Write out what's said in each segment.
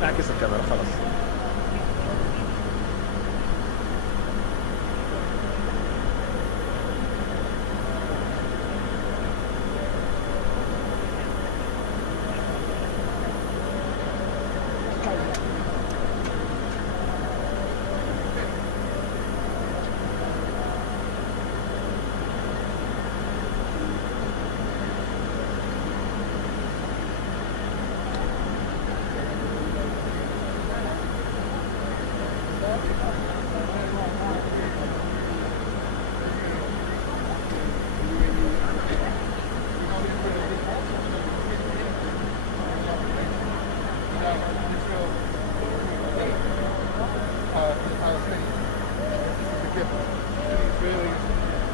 تعكس الكاميرا خلاص.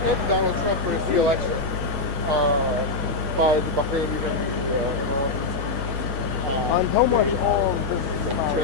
If Donald Trump wins the election by the Bahrain even and how much all this is about?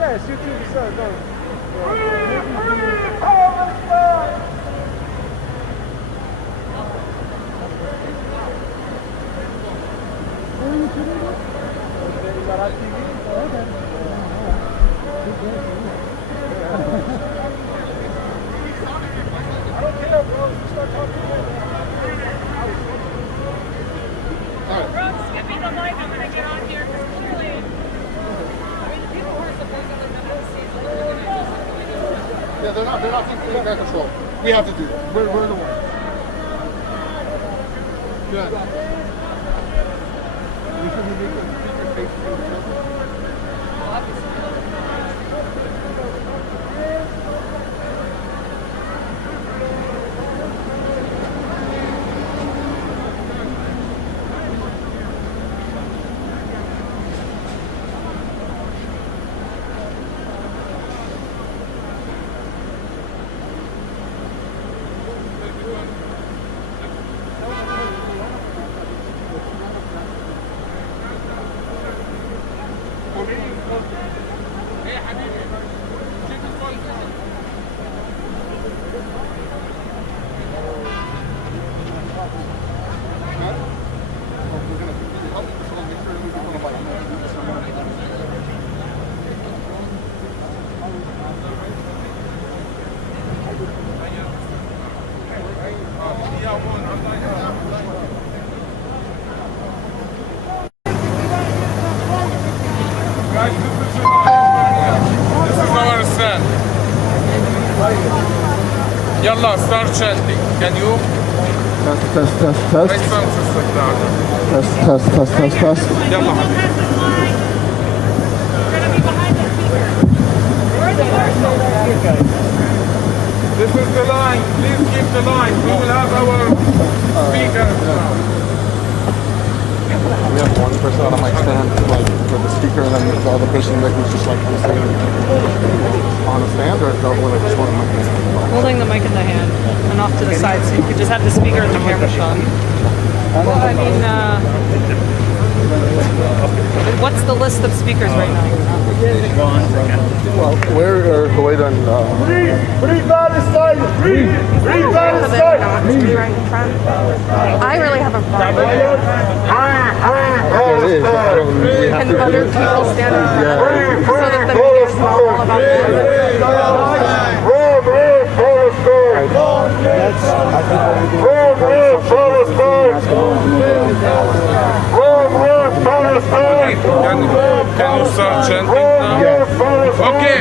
Yes, YouTube is so good. I don't care, bro. Start talking. Give me the mic. I'm going to get on here because clearly, I mean, people who are supposedly the Massis, yeah, they're not taking back control. We have to do it. We're the ones. Good. You should be making your face to the Yalla, start chanting. Can you? Test. Make some system Test. Yalla, Habib. This is the line. Please keep the line. We will have our speakers now. We have one person on a mic stand, like with the speaker, and then the other person like who's just like on a stand, or is that one just one on the mic? holding the mic in the hand and off to the side so you could just have the speaker and the camera shot. Well, I mean, what's the list of speakers right now? Well, where are Huwaida and Free Palestine! Free Palestine! I really have a problem. Can other people stand up so that the media is all about Can you start chanting now? Okay.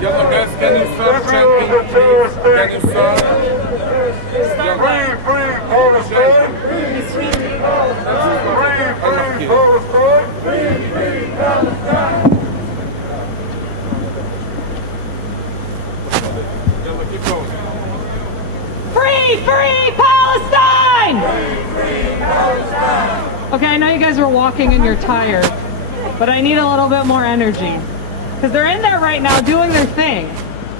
Yellow guys, can you start chanting, please? Can you start? Free Palestine! Free Palestine! Yellow, keep going. Free Palestine! Free Palestine! Okay, I know you guys are walking and you're tired, but I need a little bit more energy. Because they're in there right now doing their thing.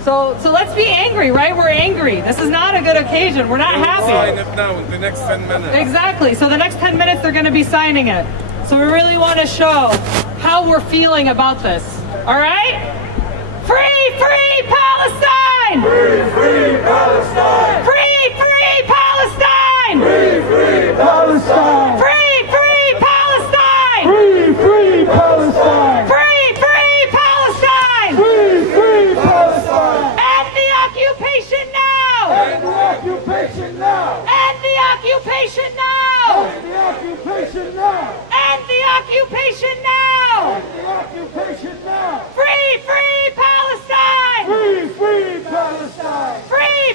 So let's be angry, right? We're angry. This is not a good occasion. We're not happy. Sign it now in the next 10 minutes. Exactly. So the next 10 minutes they're going to be signing it. So we really want to show how we're feeling about this. All right? Free Palestine! Free Palestine! Free Palestine! Free Palestine! Free Palestine! Free Palestine! Free Palestine! Free Palestine! End the occupation now! End the occupation now! End the occupation now! End the occupation now! End the occupation now! End the occupation now! Free Palestine! Free Palestine! Free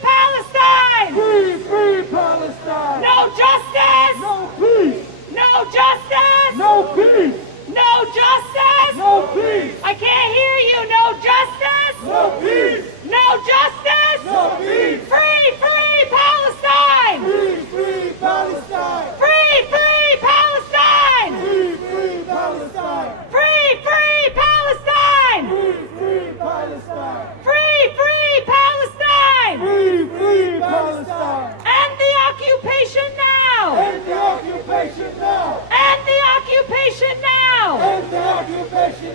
Palestine! Free Palestine! No justice! No peace! No justice! No peace! No justice! No peace! I can't hear you! No justice! No peace! No justice! No peace! Free Palestine! Free Palestine! Free Palestine! Free Palestine! Free Palestine! Free Palestine! Free Palestine! Free Palestine! End the occupation now! End the occupation now! End the occupation now! End the occupation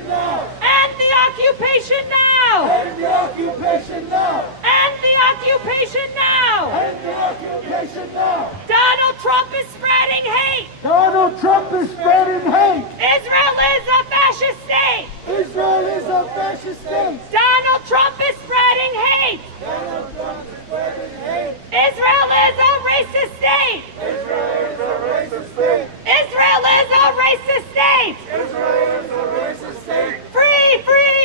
now! End the occupation now! End the occupation now! End the occupation now! End the occupation now! Donald Trump is spreading hate! Donald Trump is spreading hate! Israel is a fascist state! Israel is a fascist state! Donald Trump is spreading hate! Donald Trump is spreading hate! Israel is a racist state! Israel is a racist state! Israel is a racist state! Israel is a racist state! Free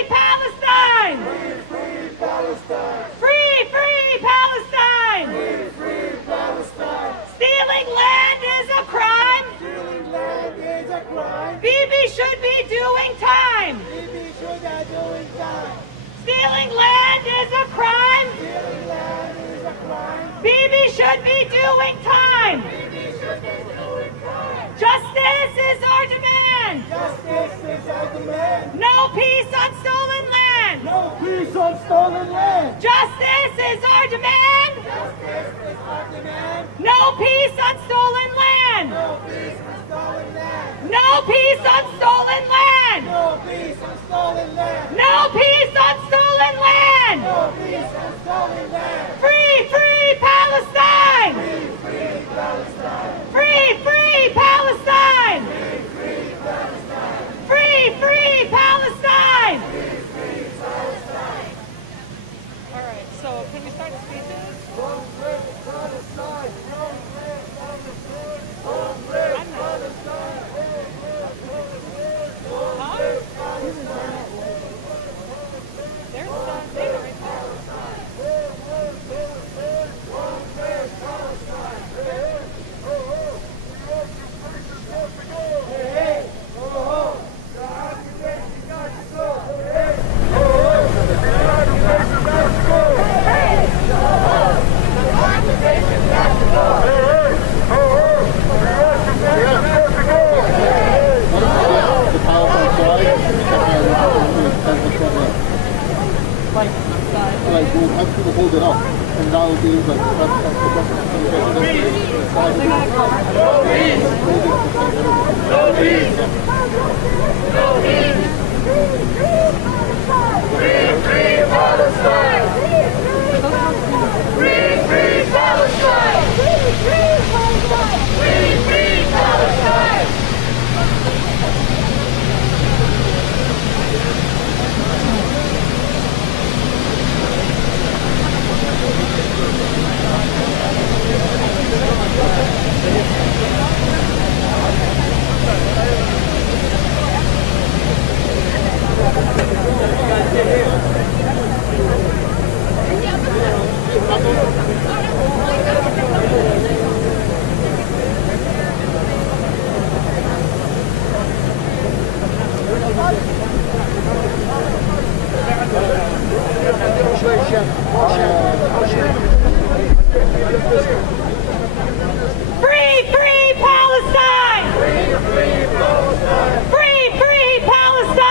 Palestine! Free Palestine! Free Palestine! Free Palestine! Stealing land is a crime! Stealing land is a crime! Bibi should be doing time! Bibi should be doing time! Stealing land is a crime! Stealing land is a crime! Bibi should be doing time! Bibi should be doing time! Justice is our demand! Justice is our demand! No peace on stolen land! No peace on stolen land! Justice is our demand! Justice is our demand! No peace on stolen land! No peace on stolen land! No peace on stolen land! No peace on stolen land! No peace on stolen land! No peace on stolen land! Free Palestine! Free Palestine! Free Palestine! Free Palestine! Free Palestine! Free Palestine! All right, so can we start the speeches? Long live Palestine! Long live Palestine! Long live Palestine! Huh? There's Zeina right there. people hold it up, and that will be like Free Palestine! Free Palestine! Free Palestine!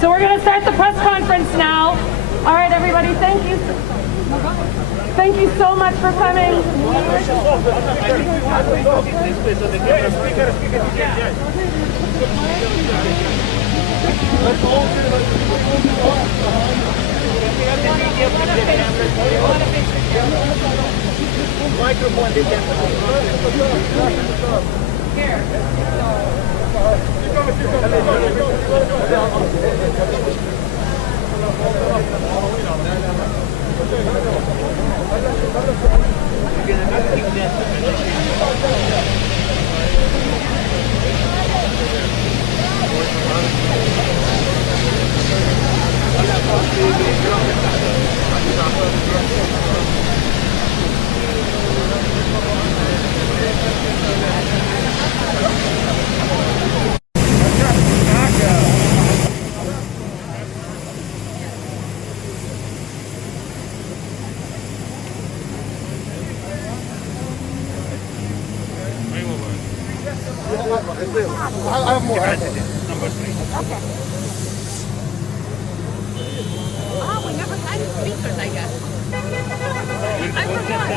So we're going to start the press conference now. All right, everybody, thank you. Thank you so much for coming. I have more. Number 3. Okay. Oh, we never had speakers, I guess. I forgot.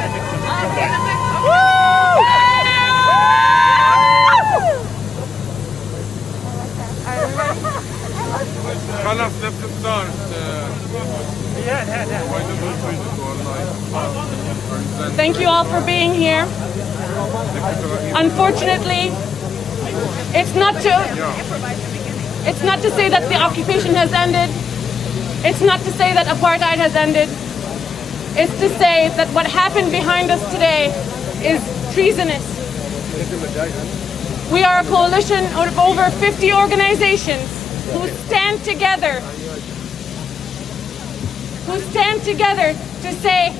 خلاص نبدأ Thank you all for being here. Unfortunately, it's not to say that the occupation has ended. It's not to say that apartheid has ended. It's to say that what happened behind us today is treasonous. We are a coalition of over 50 organizations who stand together to say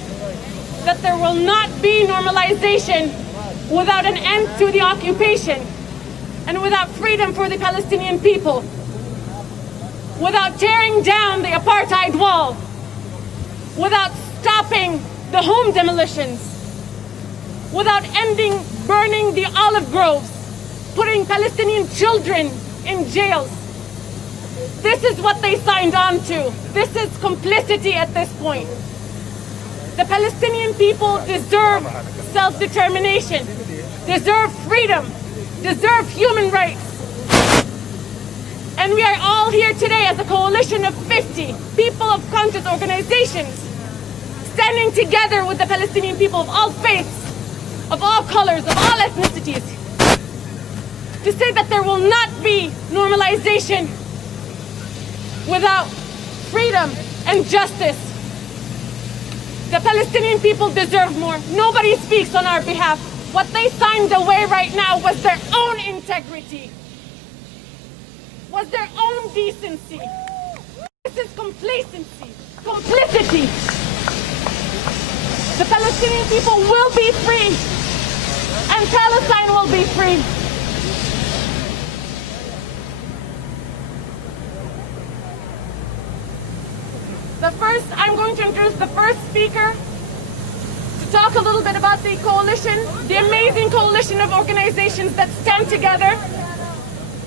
that there will not be normalization without an end to the occupation and without freedom for the Palestinian people, without tearing down the apartheid wall, without stopping the home demolitions, without ending burning the olive groves, putting Palestinian children in jails. This is what they signed on to. This is complicity at this point. The Palestinian people deserve self-determination, deserve freedom, deserve human rights. And we are all here today as a coalition of 50 people of conscious organizations, standing together with the Palestinian people of all faiths, of all colors, of all ethnicities, to say that there will not be normalization without freedom and justice. The Palestinian people deserve more. Nobody speaks on our behalf. What they signed away right now was their own integrity, was their own decency. This is complacency, complicity. The Palestinian people will be free, and Palestine will be free. I'm going to introduce the first speaker to talk a little bit about the coalition, the amazing coalition of organizations that stand together.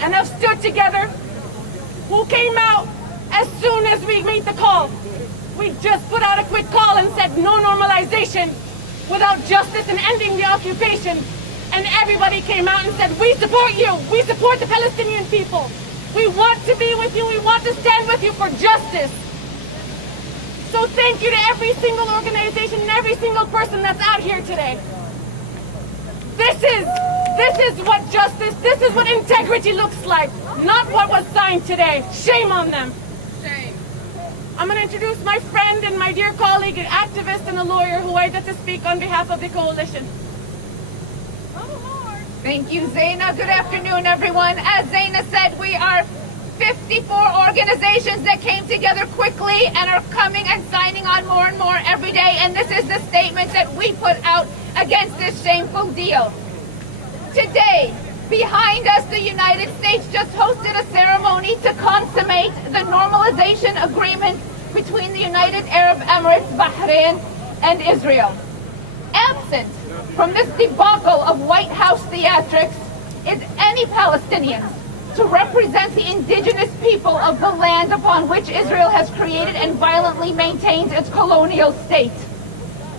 and have stood together, who came out as soon as we made the call. We just put out a quick call and said no normalization without justice and ending the occupation. And everybody came out and said, we support you. We support the Palestinian people. We want to be with you. We want to stand with you for justice. So thank you to every single organization and every single person that's out here today. This is what justice, this is what integrity looks like, not what was signed today. Shame on them. Shame. I'm going to introduce my friend and my dear colleague, an activist and a lawyer, Huwaida, to speak on behalf of the coalition. Thank you, Zeina. Good afternoon, everyone. As Zeina said, we are 54 organizations that came together quickly and are coming and signing on more and more every day. And this is the statement that we put out against this shameful deal. Today, behind us, the United States just hosted a ceremony to consummate the normalization agreement between the United Arab Emirates, Bahrain, and Israel. Absent from this debacle of White House theatrics is any Palestinians to represent the indigenous people of the land upon which Israel has created and violently maintains its colonial state.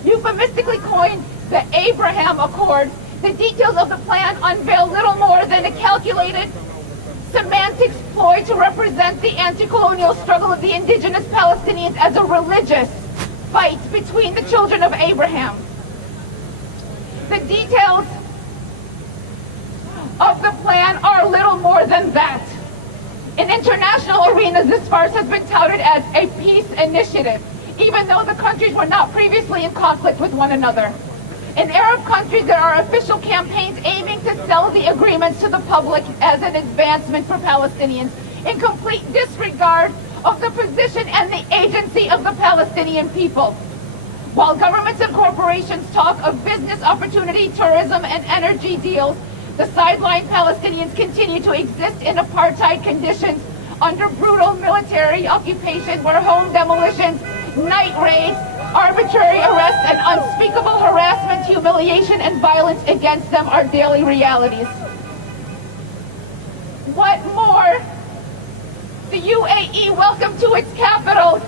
Euphemistically coined the Abraham Accord, the details of the plan unveil little more than a calculated semantics ploy to represent the anti-colonial struggle of the indigenous Palestinians as a religious fight between the children of Abraham. The details of the plan are little more than that. In international arenas, this farce has been touted as a peace initiative, even though the countries were not previously in conflict with one another. In Arab countries, there are official campaigns aiming to sell the agreements to the public as an advancement for Palestinians, in complete disregard of the position and the agency of the Palestinian people. While governments and corporations talk of business opportunity, tourism, and energy deals, the sidelined Palestinians continue to exist in apartheid conditions under brutal military occupation where home demolitions, night raids, arbitrary arrests, and unspeakable harassment, humiliation, and violence against them are daily realities. What more? The UAE welcomed to its capital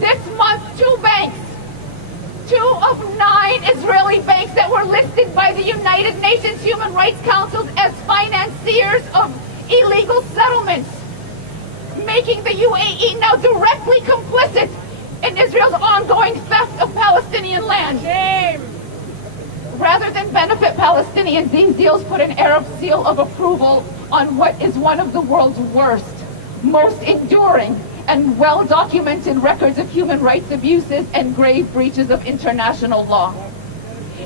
this month 2 banks. 2 of 9 Israeli banks that were listed by the United Nations Human Rights Council as financiers of illegal settlements, making the UAE now directly complicit in Israel's ongoing theft of Palestinian land. Shame. Rather than benefit Palestinians, these deals put an Arab seal of approval on what is one of the world's worst, most enduring, and well-documented records of human rights abuses and grave breaches of international law.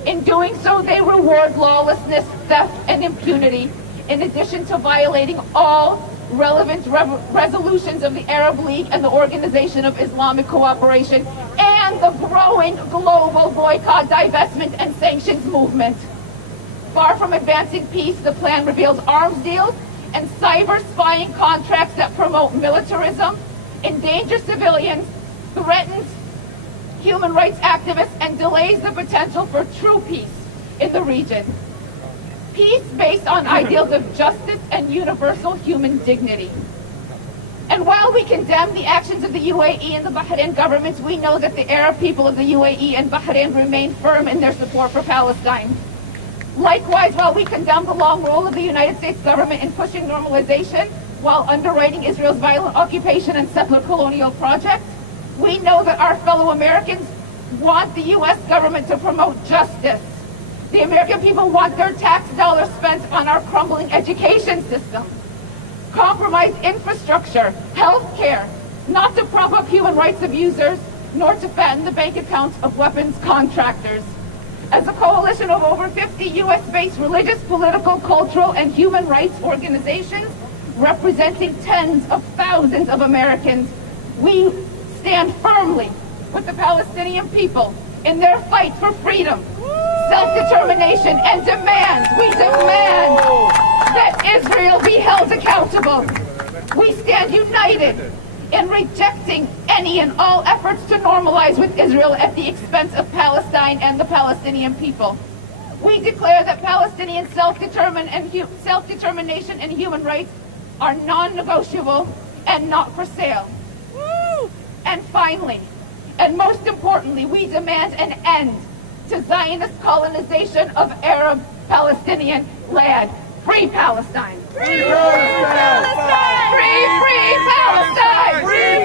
In doing so, they reward lawlessness, theft, and impunity, in addition to violating all relevant resolutions of the Arab League and the Organization of Islamic Cooperation, and the growing global boycott, divestment, and sanctions movement. Far from advancing peace, the plan reveals arms deals and cyber spying contracts that promote militarism, endanger civilians, threatens human rights activists, and delays the potential for true peace in the region. Peace based on ideals of justice and universal human dignity. And while we condemn the actions of the UAE and the Bahrain governments, we know that the Arab people of the UAE and Bahrain remain firm in their support for Palestine. Likewise, while we condemn the long role of the United States government in pushing normalization, while underwriting Israel's violent occupation and settler colonial project, we know that our fellow Americans want the U.S. government to promote justice. The American people want their tax dollars spent on our crumbling education system, compromised infrastructure, health care, not to prop up human rights abusers, nor to fatten the bank accounts of weapons contractors. As a coalition of over 50 U.S.-based religious, political, cultural, and human rights organizations, representing tens of thousands of Americans, we stand firmly with the Palestinian people in their fight for freedom, self-determination, and we demand that Israel be held accountable. We stand united in rejecting any and all efforts to normalize with Israel at the expense of Palestine and the Palestinian people. We declare that Palestinian self-determination and human rights are non-negotiable and not for sale. Woo! And finally, and most importantly, we demand an end to Zionist colonization of Arab Palestinian land. Free Palestine! Free Palestine! Free Palestine! Free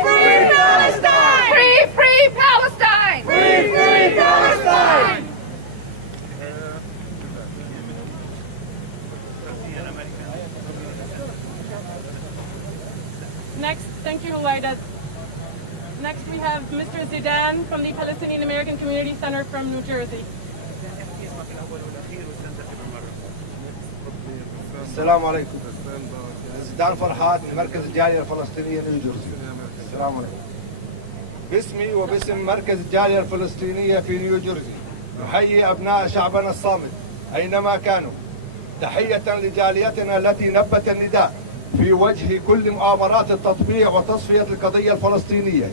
Palestine! Free Palestine! Free Palestine! Next, thank you, Huwaida. Next, we have Mr. Zidan from the Palestinian American Community Center from New Jersey. السلام عليكم. زيدان فرحات من مركز الجالية الفلسطينية نيوجيرسي. السلام عليكم. باسمي وباسم مركز الجالية الفلسطينية في نيوجيرسي نحيي أبناء شعبنا الصامت أينما كانوا، تحية لجاليتنا التي نبت النداء في وجه كل مؤامرات التطبيع وتصفية القضية الفلسطينية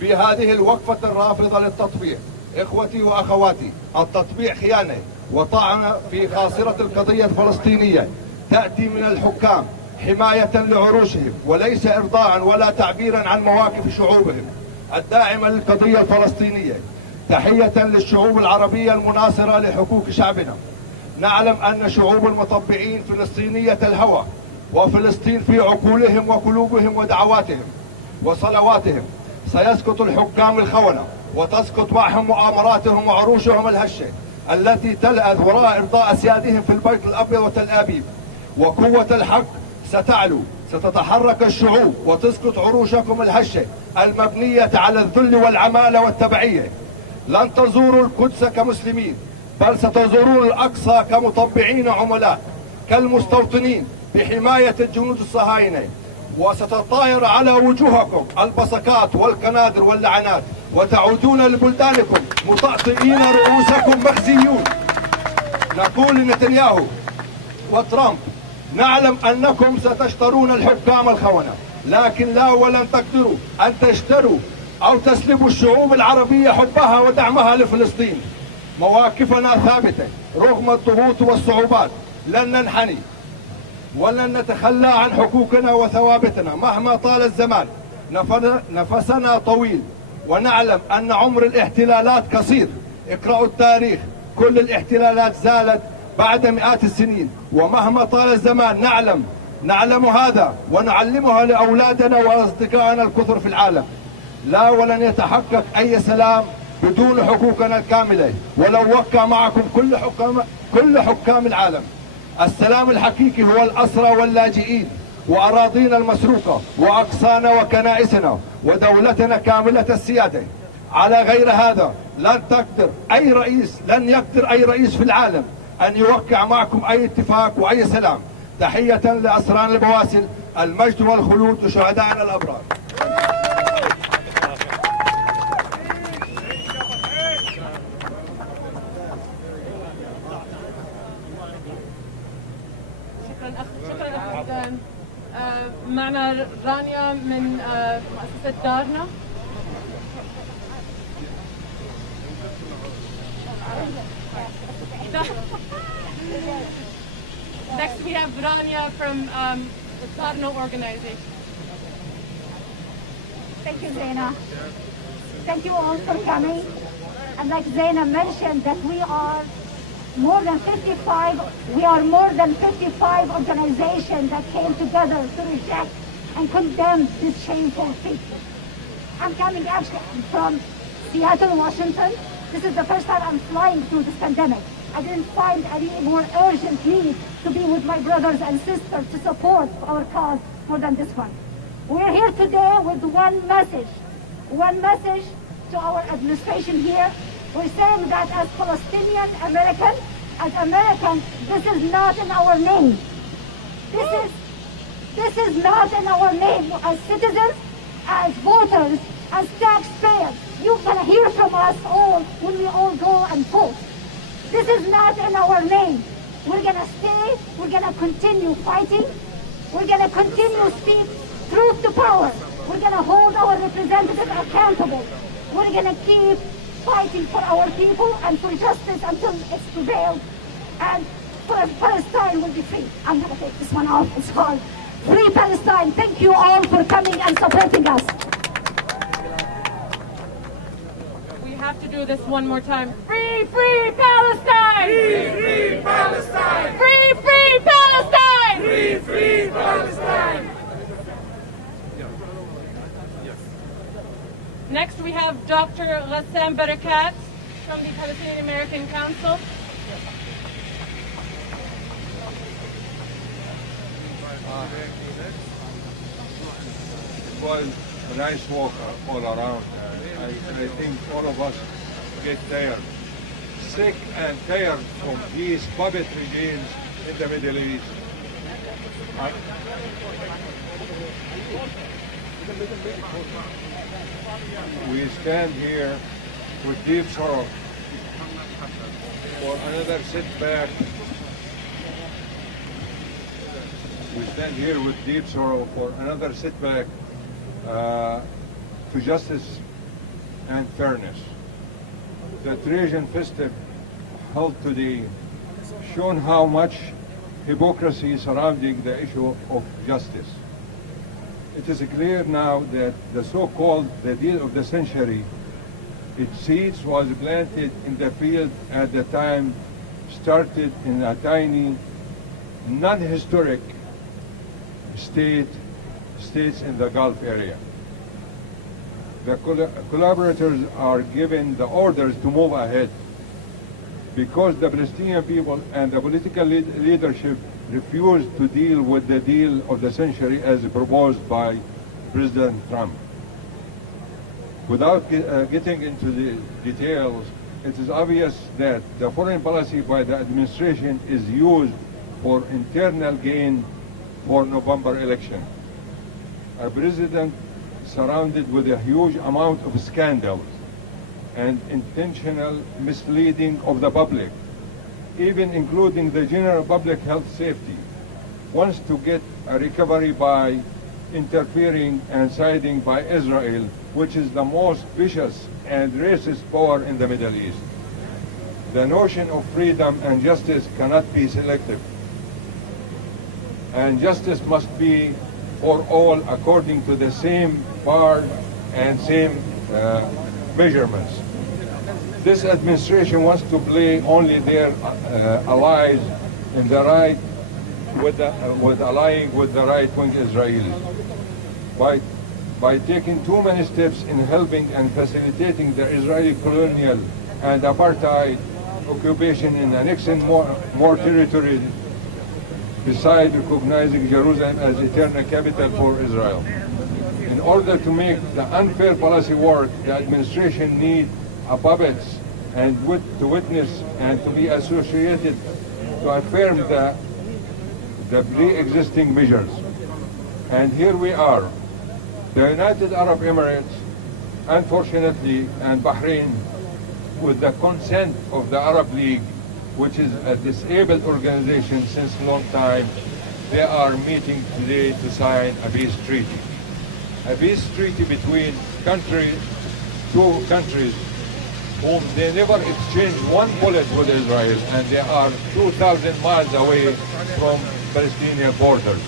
في هذه الوقفة الرافضة للتطبيع. إخوتي وأخواتي، التطبيع خيانة وطعن في خاصرة القضية الفلسطينية تأتي من الحكام حماية لعروشهم وليس إرضاء ولا تعبيرا عن مواقف شعوبهم الداعمة للقضية الفلسطينية. تحية للشعوب العربية المناصرة لحقوق شعبنا. نعلم أن شعوب المطبعين فلسطينية الهوى، وفلسطين في عقولهم وقلوبهم ودعواتهم وصلواتهم. سيسقط الحكام الخونة وتسقط معهم مؤامراتهم وعروشهم الهشة التي تلأذ وراء إرضاء أسيادهم في البيت الأبيض وتل أبيب. وقوة الحق ستعلو، ستتحرك الشعوب وتسقط عروشكم الهشة المبنية على الذل والعمالة والتبعية. لن تزوروا القدس كمسلمين، بل ستزورون الأقصى كمطبعين عملاء كالمستوطنين بحماية الجنود الصهاينة، وستطاير على وجوهكم البصقات والقنادر واللعنات، وتعودون لبلدانكم مطأطئين رؤوسكم مخزيون. نقول لنتنياهو وترامب: نعلم أنكم ستشترون الحكام الخونة، لكن لا ولن تقدروا أن تشتروا أو تسلبوا الشعوب العربية حبها ودعمها لفلسطين. مواقفنا ثابتة رغم الضغوط والصعوبات، لن ننحني ولن نتخلى عن حقوقنا وثوابتنا مهما طال الزمان. نفسنا طويل ونعلم أن عمر الاحتلالات قصير. اقرأوا التاريخ، كل الاحتلالات زالت بعد مئات السنين، ومهما طال الزمان نعلم هذا ونعلمها لأولادنا وأصدقائنا الكثر في العالم. لا ولن يتحقق أي سلام بدون حقوقنا الكاملة، ولو وقع معكم كل حكام العالم. السلام الحقيقي هو الأسرى واللاجئين وأراضينا المسروقة وأقصانا وكنائسنا ودولتنا كاملة السيادة. على غير هذا لن يقدر أي رئيس في العالم أن يوقع معكم أي اتفاق وأي سلام. تحية لأسران البواسل، المجد والخلود لشهدائنا الأبرار. شكرا أخ زيدان. معنا رانيا من مؤسسة دارنا. Next we have Rania from the Daarna organization. Thank you, Zeina. Thank you all for coming. And like Zeina mentioned, that we are more than 55 organizations that came together to reject and condemn this shameful feat. I'm coming actually from Seattle, Washington. This is the first time I'm flying through this pandemic. I didn't find any more urgent need to be with my brothers and sisters to support our cause more than this one. We're here today with one message to our administration here. We're saying that as Palestinian Americans, this is not in our name. This is not in our name. As citizens, as voters, as taxpayers, you're gonna hear from us all when we all go and vote. This is not in our name. We're gonna stay, we're gonna continue fighting, we're gonna continue speak truth to power. We're gonna hold our representatives accountable. We're gonna keep fighting for our people and for justice until it's prevailed. And Palestine will be free. I'm going to take this one off. It's called Free Palestine. Thank you all for coming and supporting us. We have to do this one more time. Free, free Palestine! Free, free Palestine! Free, free Palestine! Free, free Palestine! Next we have Dr. Ghassan Barakat from the Palestinian American Council. It was a nice walk all around. I think all of us get tired, sick and tired from these puppet regimes in the Middle East. We stand here with deep sorrow for another setback. We stand here with deep sorrow for another setback to justice and fairness. The Trojan Festival held today shown how much hypocrisy surrounding the issue of justice. It is clear now that the so-called the deal of the century, its seeds was planted in the field at the time, started in a tiny, non-historic states in the Gulf area. The collaborators are given the orders to move ahead because the Palestinian people and the political leadership refused to deal with the deal of the century as proposed by President Trump. Without getting into the details, it is obvious that the foreign policy by the administration is used for internal gain for November election. A president surrounded with a huge amount of scandals and intentional misleading of the public, even including the general public health safety, wants to get a recovery by interfering and siding by Israel, which is the most vicious and racist power in the Middle East. The notion of freedom and justice cannot be selective, and justice must be for all according to the same bar and same measurements. This administration wants to play only their allies in the right with allying with the right-wing Israelis by taking too many steps in helping and facilitating the Israeli colonial and apartheid occupation in annexing more territory, besides recognizing Jerusalem as eternal capital for Israel. In order to make the unfair policy work, the administration needs puppets and to witness and to be associated to affirm the pre-existing measures. And here we are. The United Arab Emirates, unfortunately, and Bahrain, with the consent of the Arab League, which is a disabled organization since a long time, they are meeting today to sign a peace treaty. A peace treaty between two countries whom they never exchanged one bullet with Israel, and they are 2,000 miles away from Palestinian borders.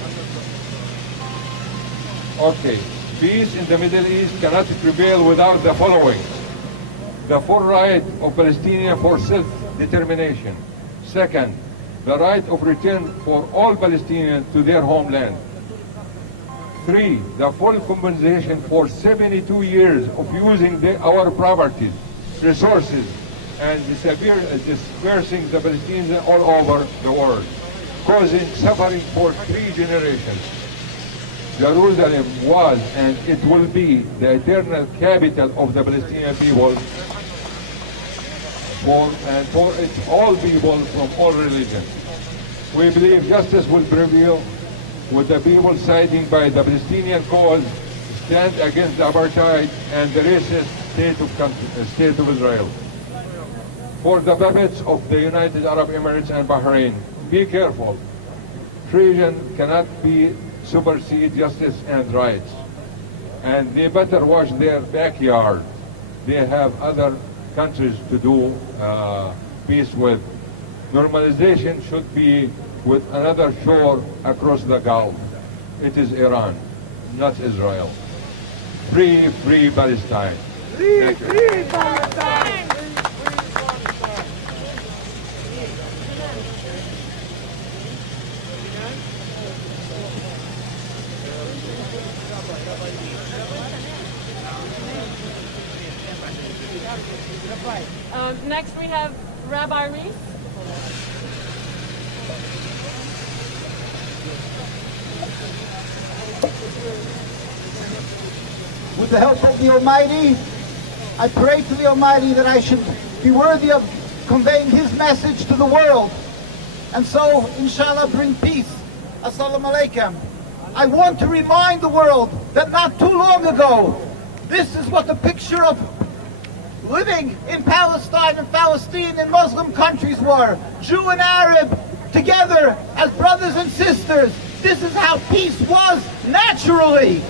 Okay, peace in the Middle East cannot prevail without the following: the full right of Palestinians for self-determination. Second, the right of return for all Palestinians to their homeland. 3, the full compensation for 72 years of using our properties, resources, and dispersing the Palestinians all over the world, causing suffering for 3 generations. Jerusalem was and it will be the eternal capital of the Palestinian people for its all people from all religions. We believe justice will prevail with the people siding by the Palestinian cause, stand against the apartheid and the racist state of Israel. For the puppets of the United Arab Emirates and Bahrain, be careful. Treason cannot supersede justice and rights. And they better watch their backyard. They have other countries to do peace with. Normalization should be with another shore across the Gulf. It is Iran, not Israel. Free, free Palestine. Free, free Palestine! Next we have Rabbi Reif. With the help of the Almighty, I pray to the Almighty that I should be worthy of conveying His message to the world, and so, inshallah, bring peace. Assalamu alaikum. I want to remind the world that not too long ago, this is what the picture of living in Palestine and Palestine and Muslim countries were. Jew and Arab together as brothers and sisters. This is how peace was naturally.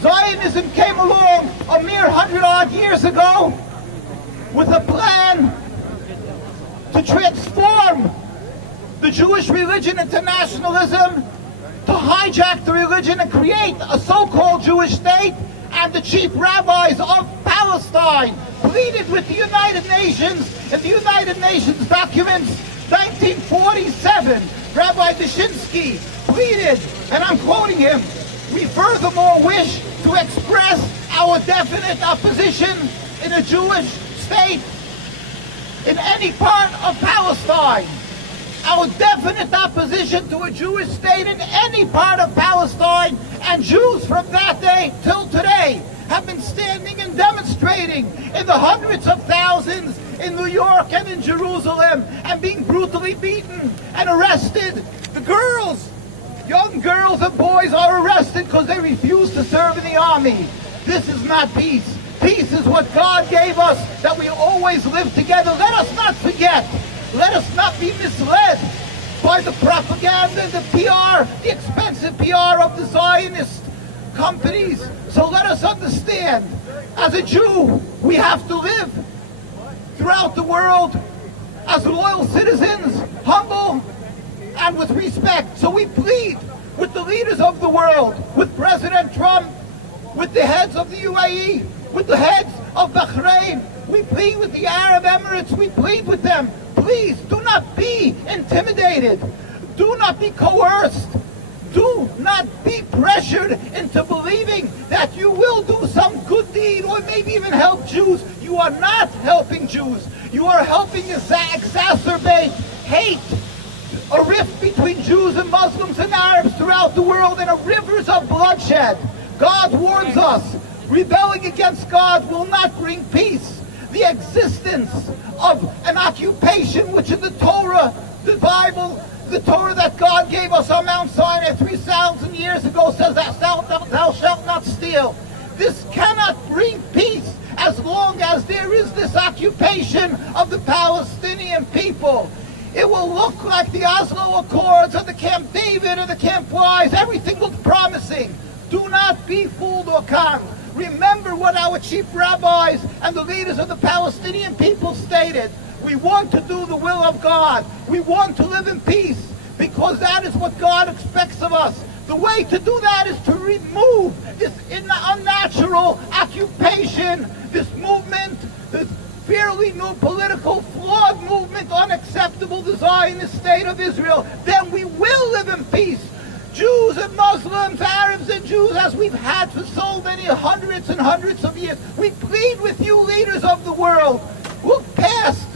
Zionism came along a mere 100-odd years ago with a plan to transform the Jewish religion into nationalism, to hijack the religion and create a so-called Jewish state, and the chief rabbis of Palestine pleaded with the United Nations in the United Nations documents 1947. Rabbi Dushinsky pleaded, and I'm quoting him, "We furthermore wish to express our definite opposition in a Jewish state in any part of Palestine. Our definite opposition to a Jewish state in any part of Palestine, and Jews from that day till today have been standing and demonstrating in the hundreds of thousands in New York and in Jerusalem and being brutally beaten and arrested. The girls, young girls and boys are arrested because they refuse to serve in the army. This is not peace. Peace is what God gave us, that we always live together. Let us not forget. Let us not be misled by the propaganda, the PR, the expensive PR of the Zionist companies. So let us understand, as a Jew, we have to live throughout the world as loyal citizens, humble and with respect. So we plead with the leaders of the world, with President Trump, with the heads of the UAE, with the heads of Bahrain. We plead with the Arab Emirates. We plead with them. Please do not be intimidated. Do not be coerced. Do not be pressured into believing that you will do some good deed or maybe even help Jews. You are not helping Jews. You are helping exacerbate hate, a rift between Jews and Muslims and Arabs throughout the world, and a rivers of bloodshed. God warns us, rebelling against God will not bring peace. The existence of an occupation, which in the Torah, the Bible, the Torah that God gave us on Mount Sinai 3,000 years ago says that thou shalt not steal. This cannot bring peace as long as there is this occupation of the Palestinian people. It will look like the Oslo Accords or the Camp David or the Camp Wise. Everything looks promising. Do not be fooled or conned. Remember what our chief rabbis and the leaders of the Palestinian people stated. We want to do the will of God. We want to live in peace because that is what God expects of us. The way to do that is to remove this unnatural occupation, this movement, this fairly new political flawed movement, unacceptable, the Zionist state of Israel. Then we will live in peace. Jews and Muslims, Arabs and Jews, as we've had for so many hundreds and hundreds of years. We plead with you, leaders of the world. Look past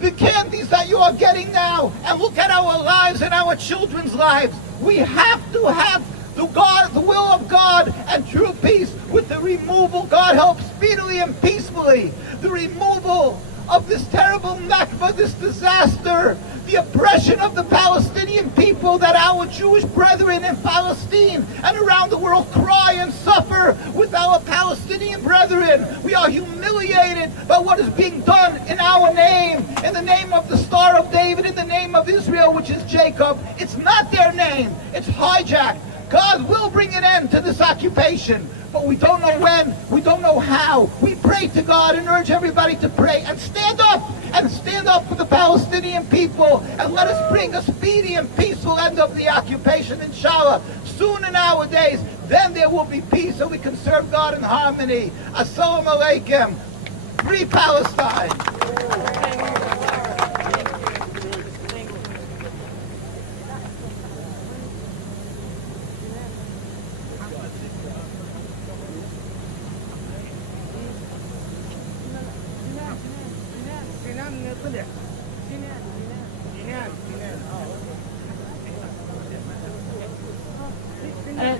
the candies that you are getting now and look at our lives and our children's lives. We have to have the will of God and true peace with the removal, God help speedily and peacefully, the removal of this terrible Nakba, this disaster, the oppression of the Palestinian people that our Jewish brethren in Palestine and around the world cry and suffer with our Palestinian brethren. We are humiliated by what is being done in our name, in the name of the Star of David, in the name of Israel, which is Jacob. It's not their name. It's hijacked. God will bring an end to this occupation, but we don't know when, we don't know how. We pray to God and urge everybody to pray and stand up for the Palestinian people, and let us bring a speedy and peaceful end of the occupation, inshallah. Soon in our days, then there will be peace and we can serve God in harmony. Assalamu alaikum. Free Palestine.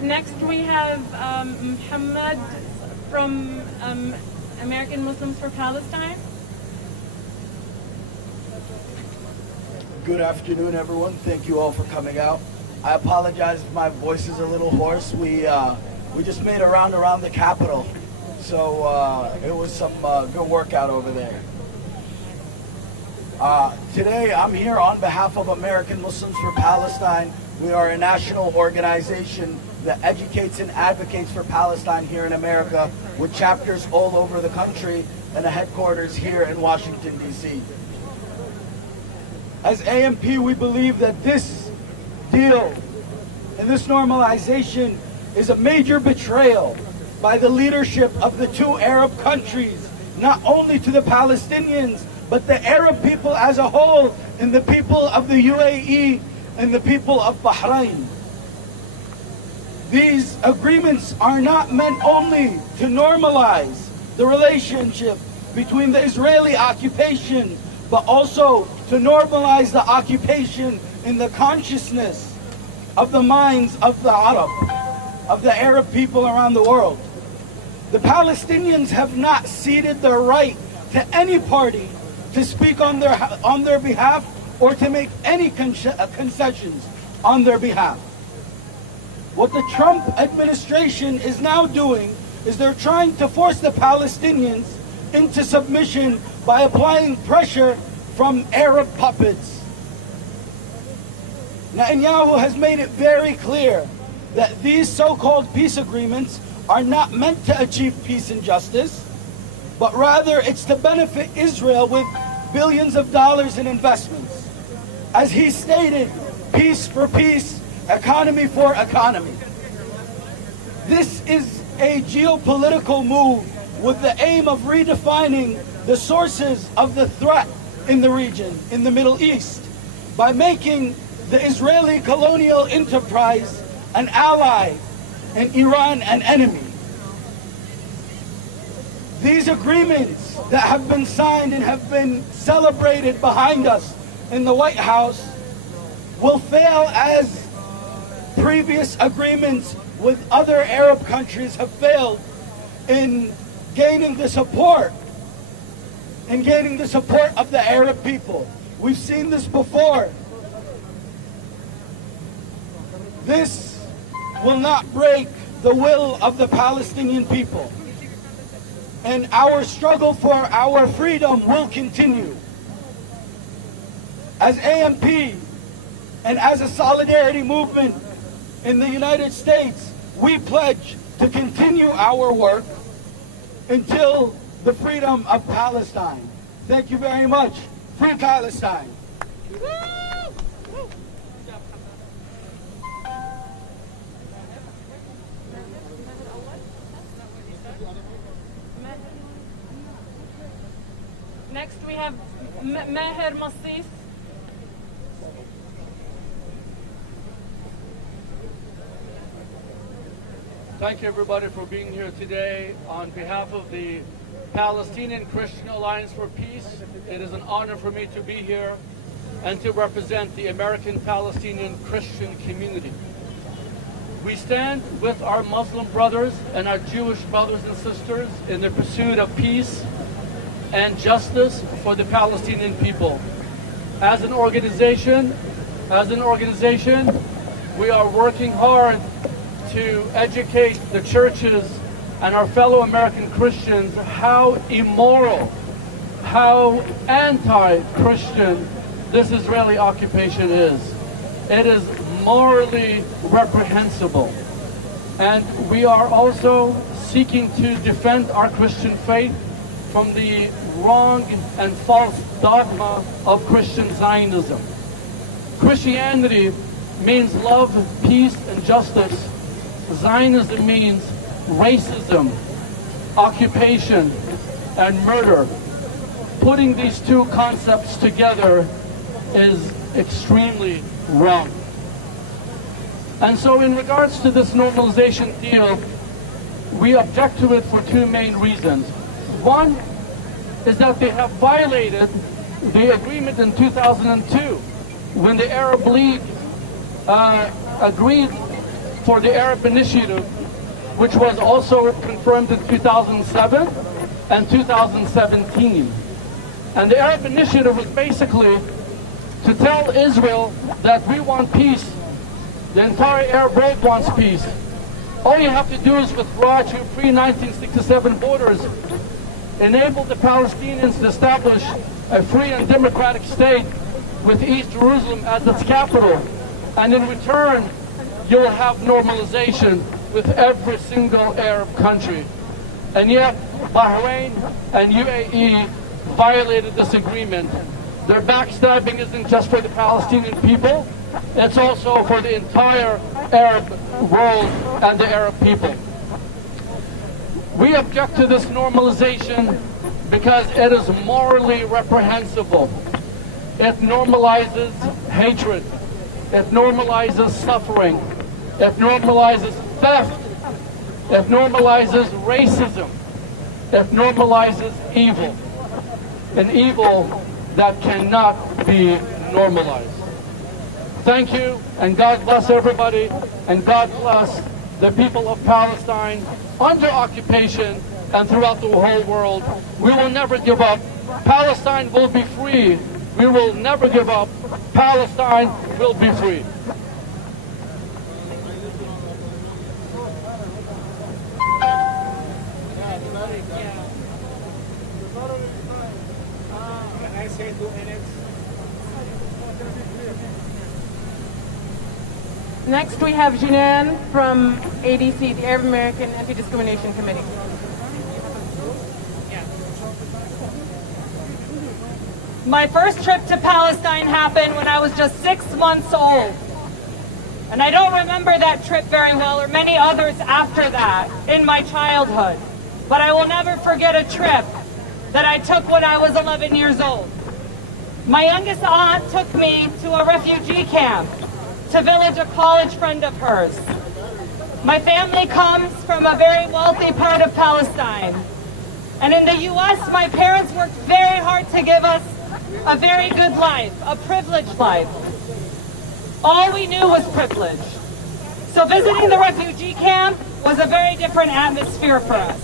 Next we have Mohammad from American Muslims for Palestine. Good afternoon, everyone. Thank you all for coming out. I apologize if my voice is a little hoarse. We just made a round around the Capitol, so it was some good workout over there. Today, I'm here on behalf of American Muslims for Palestine. We are a national organization that educates and advocates for Palestine here in America, with chapters all over the country and a headquarters here in Washington, D.C. As AMP, we believe that this deal and this normalization is a major betrayal by the leadership of the two Arab countries, not only to the Palestinians, but the Arab people as a whole, and the people of the UAE and the people of Bahrain. These agreements are not meant only to normalize the relationship between the Israeli occupation, but also to normalize the occupation in the consciousness of the minds of the Arab, of the Arab people around the world. The Palestinians have not ceded their right to any party to speak on their behalf or to make any concessions on their behalf. What the Trump administration is now doing is they're trying to force the Palestinians into submission by applying pressure from Arab puppets. Netanyahu has made it very clear that these so-called peace agreements are not meant to achieve peace and justice, but rather it's to benefit Israel with billions of dollars in investments. As he stated, peace for peace, economy for economy. This is a geopolitical move with the aim of redefining the sources of the threat in the region, in the Middle East, by making the Israeli colonial enterprise an ally and Iran an enemy. These agreements that have been signed and have been celebrated behind us in the White House will fail as previous agreements with other Arab countries have failed in gaining the support of the Arab people. We've seen this before. This will not break the will of the Palestinian people. And our struggle for our freedom will continue. As AMP and as a solidarity movement in the United States, we pledge to continue our work until the freedom of Palestine. Thank you very much. Free Palestine. Next we have Maher Massis. Thank you everybody for being here today. On behalf of the Palestinian Christian Alliance for Peace, it is an honor for me to be here and to represent the American Palestinian Christian community. We stand with our Muslim brothers and our Jewish brothers and sisters in the pursuit of peace and justice for the Palestinian people. As an organization, we are working hard to educate the churches and our fellow American Christians how immoral, how anti-Christian this Israeli occupation is. It is morally reprehensible. And we are also seeking to defend our Christian faith from the wrong and false dogma of Christian Zionism. Christianity means love, peace, and justice. Zionism means racism, occupation, and murder. Putting these two concepts together is extremely wrong. And so in regards to this normalization deal, we object to it for two main reasons. One is that they have violated the agreement in 2002 when the Arab League agreed for the Arab Initiative, which was also confirmed in 2007 and 2017. And the Arab Initiative was basically to tell Israel that we want peace. The entire Arab world wants peace. All you have to do is withdraw to pre-1967 borders, enable the Palestinians to establish a free and democratic state with East Jerusalem as its capital, and in return you'll have normalization with every single Arab country. And yet Bahrain and UAE violated this agreement. Their backstabbing isn't just for the Palestinian people, it's also for the entire Arab world and the Arab people. We object to this normalization because it is morally reprehensible. It normalizes hatred. It normalizes suffering. It normalizes theft. It normalizes racism. It normalizes evil. An evil that cannot be normalized. Thank you, and God bless everybody, and God bless the people of Palestine under occupation and throughout the whole world. We will never give up. Palestine will be free. We will never give up. Palestine will be free. Can I say 2 minutes? Next, we have Jinan from ADC, the Arab American Anti-Discrimination Committee. My first trip to Palestine happened when I was just 6 months old. And I don't remember that trip very well, or many others after that in my childhood. But I will never forget a trip that I took when I was 11 years old. My youngest aunt took me to a refugee camp to village a college friend of hers. My family comes from a very wealthy part of Palestine. And in the U.S., my parents worked very hard to give us a very good life, a privileged life. All we knew was privilege. So visiting the refugee camp was a very different atmosphere for us.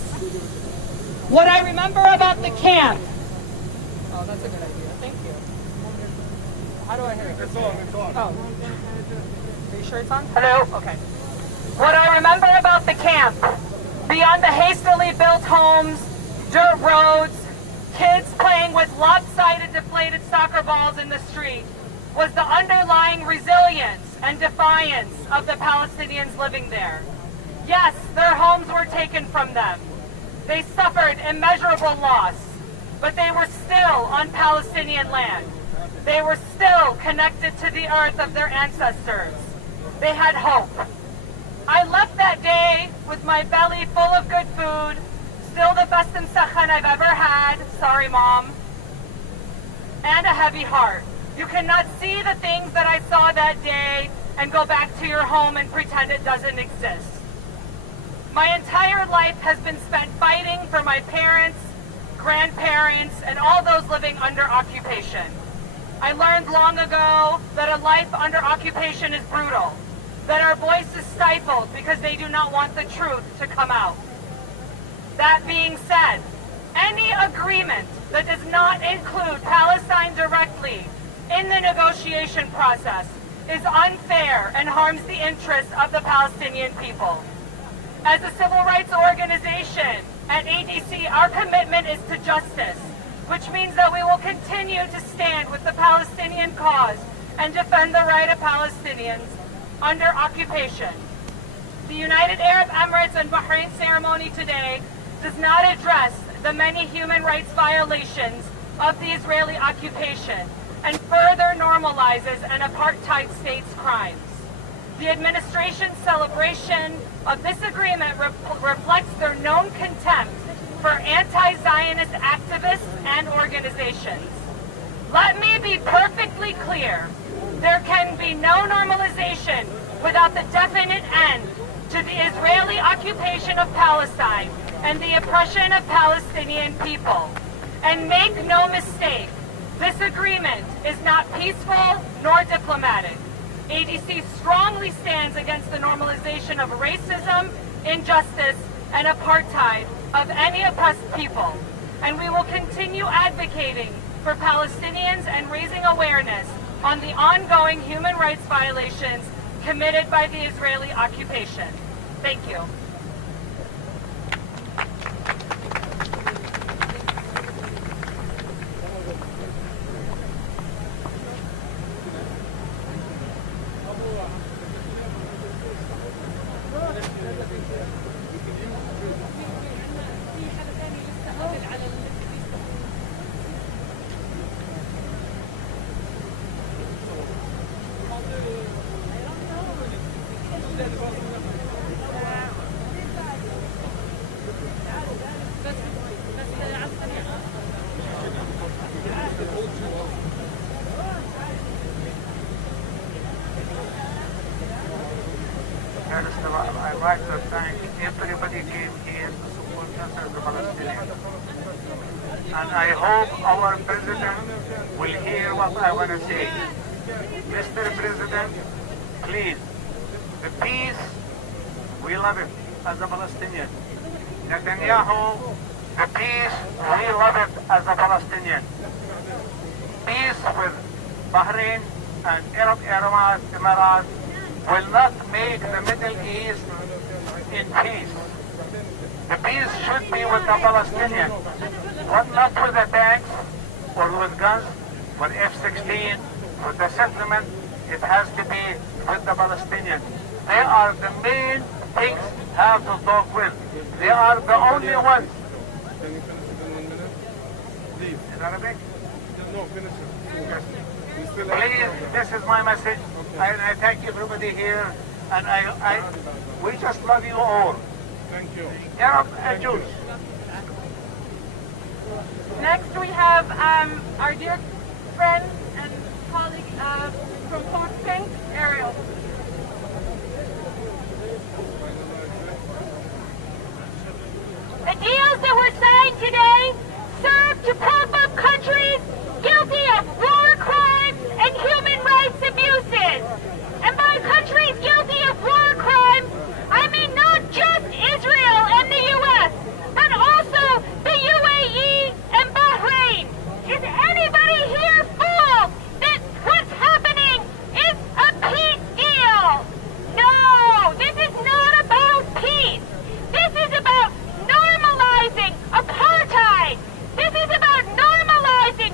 What I remember about the camp... Oh, that's a good idea. Thank you. How do I hear it? It's on, it's on. Oh. Are you sure it's on? Hello? Okay. What I remember about the camp, beyond the hastily built homes, dirt roads, kids playing with lopsided, deflated soccer balls in the street, was the underlying resilience and defiance of the Palestinians living there. Yes, their homes were taken from them. They suffered immeasurable loss, but they were still on Palestinian land. They were still connected to the earth of their ancestors. They had hope. I left that day with my belly full of good food, still the best msakhan I've ever had, sorry Mom, and a heavy heart. You cannot see the things that I saw that day and go back to your home and pretend it doesn't exist. My entire life has been spent fighting for my parents, grandparents, and all those living under occupation. I learned long ago that a life under occupation is brutal, that our voice is stifled because they do not want the truth to come out. That being said, any agreement that does not include Palestine directly in the negotiation process is unfair and harms the interests of the Palestinian people. As a civil rights organization at ADC, our commitment is to justice, which means that we will continue to stand with the Palestinian cause and defend the right of Palestinians under occupation. The United Arab Emirates and Bahrain ceremony today does not address the many human rights violations of the Israeli occupation and further normalizes an apartheid state's crimes. The administration's celebration of this agreement reflects their known contempt for anti-Zionist activists and organizations. Let me be perfectly clear. There can be no normalization without the definite end to the Israeli occupation of Palestine and the oppression of Palestinian people. And make no mistake, this agreement is not peaceful nor diplomatic. ADC strongly stands against the normalization of racism, injustice, and apartheid of any oppressed people. And we will continue advocating for Palestinians and raising awareness on the ongoing human rights violations committed by the Israeli occupation. Thank you. I'd like to thank everybody came here to support us as the Palestinians. And I hope our president will hear what I want to say. Mr. President, please, the peace, we love it as a Palestinian. Netanyahu, the peace, we love it as a Palestinian. Peace with Bahrain and Arab Emirates will not make the Middle East in peace. The peace should be with the Palestinians, not with the tanks or with guns, with F-16, with the settlement. It has to be with the Palestinians. They are the main things have to talk with. They are the only ones. Can you finish it in 1 minute? Please. In Arabic? No, finish it. Yes. We still have Please, this is my message. I thank everybody here, and we just love you all. Thank you. Arab and Jews. Next we have our dear friend and colleague from Qawasma, Ariel. The deals that were signed today serve to prop up countries guilty of war crimes and human rights abuses. And by countries guilty of war crimes, I mean not just Israel and the U.S., but also the UAE and Bahrain. Is anybody here fooled that what's happening is a peace deal? No, this is not about peace. This is about normalizing apartheid. This is about normalizing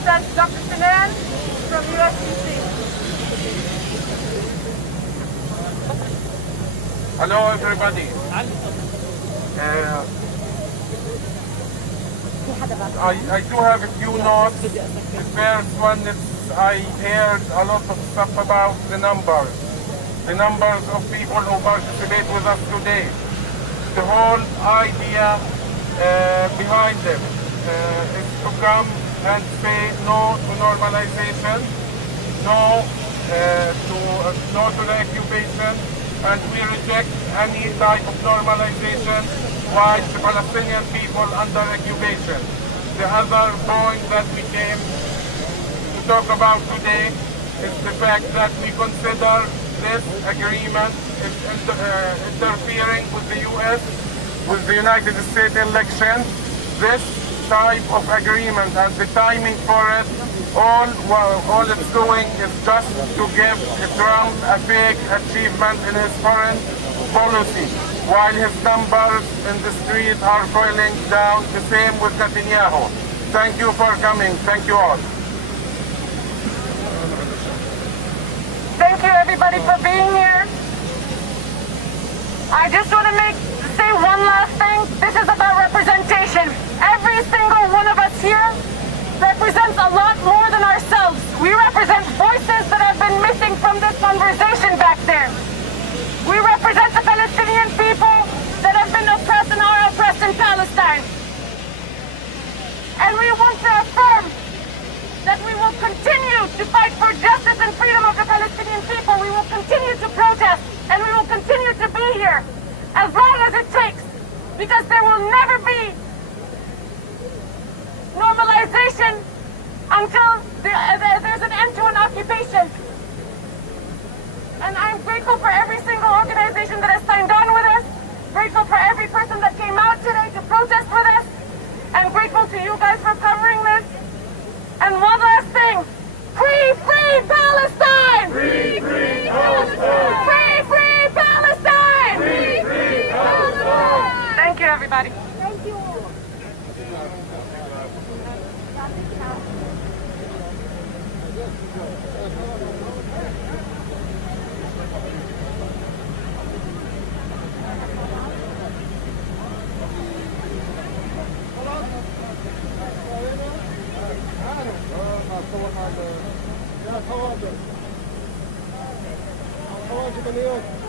represents Dr. Senan from USDC. Hello, everybody. I do have a few notes. The first one is I heard a lot of stuff about the numbers of people who participate with us today. The whole idea behind them is to come and say no to normalization, no to the occupation, and we reject any type of normalization while the Palestinian people under occupation. The other point that we came to talk about today is the fact that we consider this agreement is interfering with the U.S., with the United States election. This type of agreement and the timing for it, all it's doing is just to give Trump a fake achievement in his foreign policy, while his numbers in the street are falling down. The same with Netanyahu. Thank you for coming. Thank you all. Thank you, everybody, for being here. I just want to say one last thing. This is about representation. Every single one of us here represents a lot more than ourselves. We represent voices that have been missing from this conversation back there. We represent the Palestinian people that have been oppressed and are oppressed in Palestine. And we want to affirm that we will continue to fight for justice and freedom of the Palestinian people. We will continue to protest, and we will continue to be here as long as it takes, because there will never be normalization until there's an end to an occupation. And I'm grateful for every single organization that has signed on with us, grateful for every person that came out today to protest with us, and grateful to you guys for covering this. And one last thing, free, free Palestine! Free, free Palestine! Free, free Palestine! Free, free Palestine! Thank you, everybody. Thank you. خواجه اليوم